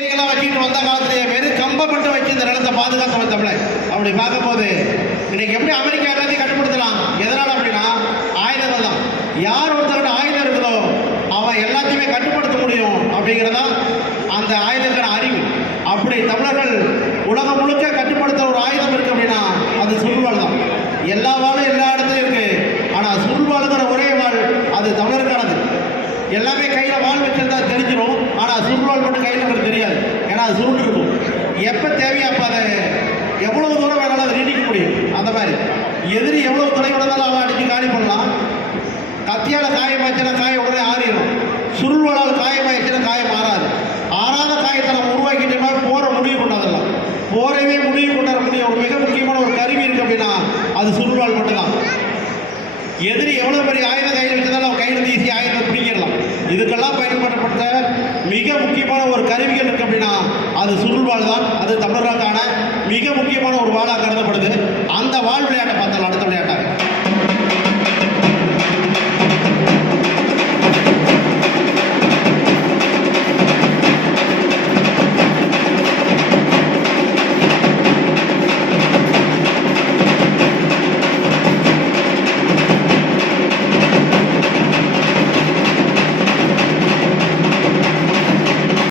வச்சுட்டு வந்த காலத்திலேயே வெறும் கம்பம் மட்டும் வச்சு இந்த நிலத்தை பாதுகாத்தவன் தமிழன். அப்படி பார்க்கும்போது இன்னைக்கு எப்படி அமெரிக்கா எல்லாத்தையும் கட்டுப்படுத்தலாம்? எதனால் அப்படின்னா ஆயுதங்கள் தான். யார் ஒருத்தர்கிட்ட ஆயுதம் இருக்குதோ அவன் எல்லாத்தையுமே கட்டுப்படுத்த முடியும் அப்படிங்கிறதா அந்த ஆயுதங்கிற அறிவு. அப்படி தமிழர்கள் உலகம் முழுக்க கட்டுப்படுத்த ஒரு ஆயுதம் இருக்கு அப்படின்னா அது சுருள்வாள் தான். எல்லா வாழும் எல்லா இடத்துலையும் இருக்கு. ஆனால் சுருள்வாளுங்கிற ஒரே வாழ் அது தமிழருக்கானது. எல்லாமே கையில் வாழ் வச்சிருந்தா தெரிஞ்சிடும். ஆனால் சுருள்வாள் மட்டும் கையில் நமக்கு தெரியாது. ஏன்னா அது சுருள் இருக்கும். எப்போ தேவையோ அப்போ அதை எவ்வளவு தூரம் வேணாலும் அதை நீட்டிக்க முடியும். அந்த மாதிரி எதிரி எவ்வளவு தொலைவில் இருந்தாலும் அவன் அடித்து காலி பண்ணலாம். கத்தியால் காயமாச்சுன்னா காயம் உடனே ஆறிடும். சுருள்வாளால் காயமாயிடுச்சுன்னா காயம் மாறாது. ஆறாத காயத்தை நம்ம உருவாக்கிட்டோம்னா போரை முடிவு கொண்டாடலாம். போரவே முடிவு கொண்டாட முடியும் ஒரு மிக முக்கியமான ஒரு கருவி இருக்கு அப்படின்னா அது சுருள்வாள் மட்டும்தான். எதிரி எவ்வளோ பெரிய ஆயுதம் கையில் வச்சதாலும் அவன் கையில் ஈஸி ஆயுதம் பிடிக்கிடலாம். இதுக்கெல்லாம் பயன்படுத்தப்பட்ட மிக முக்கியமான ஒரு கருவிகள் இருக்கு அப்படின்னா அது சுருள்வாள் தான். அது தமிழர்களுக்கான மிக முக்கியமான ஒரு வாளாக கருதப்படுது. அந்த வாள் விளையாட்டு